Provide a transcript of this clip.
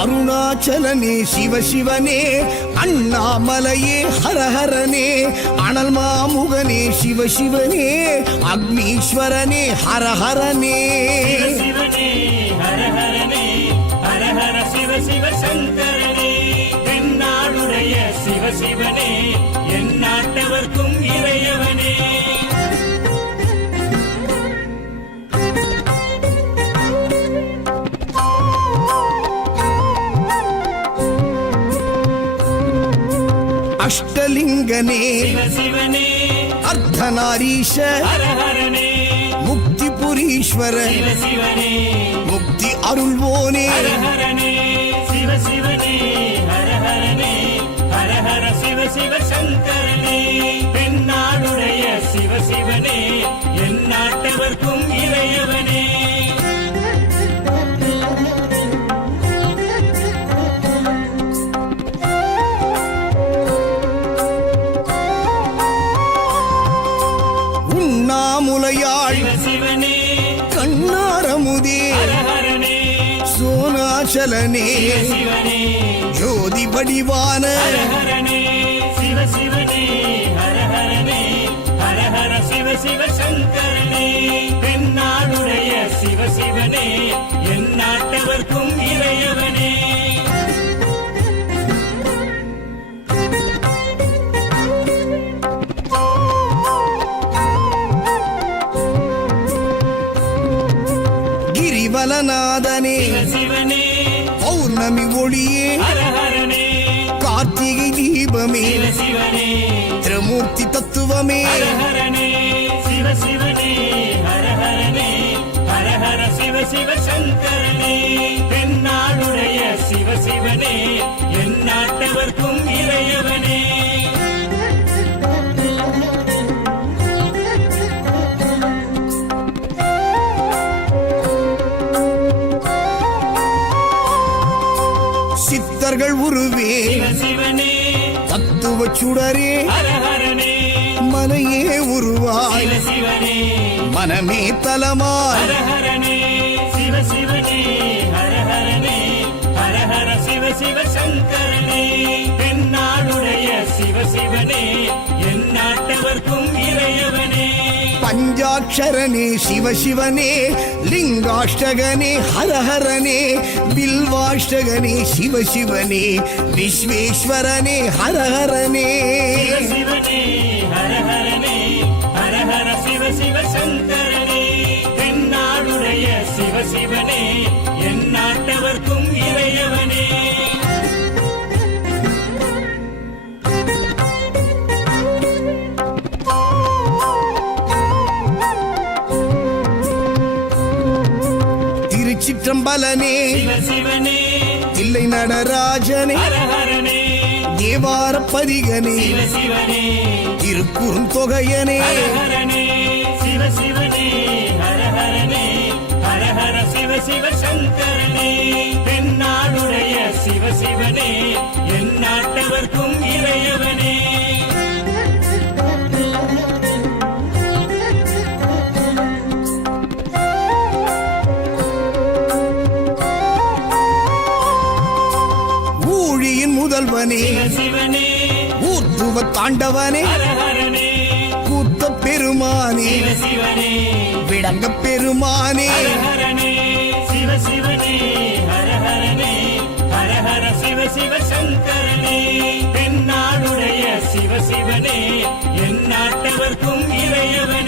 அருணாச்சலனே சிவசிவனே, அண்ணாமலையே ஹரஹரனே, அனல் மாமுகனே சிவசிவனே, அக்னீஸ்வரனே ஹரஹரனே. சிவசிவனே ஹரஹரனே, ஹரஹர சிவ சிவ சங்கரனே, தென்னாடுடைய சிவசிவனே, என் நாட்டவர்க்கும் இறையவனே. அஷ்டலிங்கனே சிவசிவனே, அர்த்தநாரீஷ ஹரஹரனே, முக்திபுரீஸ்வர சிவசிவனே, முக்தி அருள்வோனே. ஹரஹரனே சிவசிவனே, ஹரஹரனே, ஹரஹர சிவ சிவ சங்கரனே, தென்னாடுடைய சிவசிவனே, என் நாட்டவர்க்கும் இறையவனே. உண்ணாமுலையாள் சிவசிவனே, கண்ணாரமுதே ஹரஹரனே, சோனாச்சலனே சிவசிவனே, ஜோதி வடிவான ஹரஹரனே சிவசிவனே, ஹரஹரனே, ஹரஹர சிவ சிவ சங்கரனே, தென்னாடுடைய சிவசிவனே, என் நாட்டவர்க்கும் இறையவனே. கிரிவலநாதனே சிவசிவனே, பௌர்ணமி ஒளியே ஹரஹரனே, கார்த்திகை தீபமே சிவசிவனே, திரமூர்த்தி தத்துவமே. ஹரஹரனே சிவசிவனே, ஹரஹரனே, ஹரஹர சிவ சிவ சங்கரனே, தென்னாடுடைய சிவசிவனே, என் நாட்டவர்க்கும் இறையவனே. சித்தர்கள் உருவே சிவசிவனே, தத்துவ சுடரே ஹரஹரனே, மனையே உருவாய் சிவசிவனே, மனமே தலமாய். ஹரஹரனே சிவசிவனே, ஹரஹரனே, ஹரஹர சிவ சிவ சங்கரனே, தென்னாடுடைய சிவசிவனே, என் நாட்டவர்க்கும் இறையவனே. பஞ்சாட்சரனே சிவசிவனே, லிங்காஷ்டகனே ஹரஹரனே, பில்வாஷ்டகனே சிவசிவனே, விஸ்வேஸ்வரனே ஹரஹரனே. சிவசிவனே, ஹரஹரனே, ஹரஹர சிவ சிவ சங்கரனே, தென்னாடுடைய சிவசிவனே, என் நாட்டவர்க்கும் இறையவனே. திருச்சிற்றம்பலனே சிவசிவனே, தில்லை நடராஜனே, ஹரஹரனே, தேவார பதிகனே, சிவசிவனே, திருக்குறுந்தொகையனே. ஹரஹரனே சிவசிவனே, ஹரஹரனே, ஹரஹர சிவ சிவ சங்கரனே, தென்னாடுடைய சிவசிவனே, என் நாட்டவர்க்கும் இறையவனே. ஊழியின் முதல்வனே சிவசிவனே, ஊர்த்துவ தாண்டவனே, ஹரஹரனே, கூத்த பெருமானே சிவசிவனே, விளங்க பெருமானே. ஹரஹரனே சிவசிவனே, ஹரஹரனே, ஹரஹர சிவ சிவ சங்கரனே, தென்னாடுடைய சிவசிவனே, என் நாட்டவர்க்கும் இறையவனே.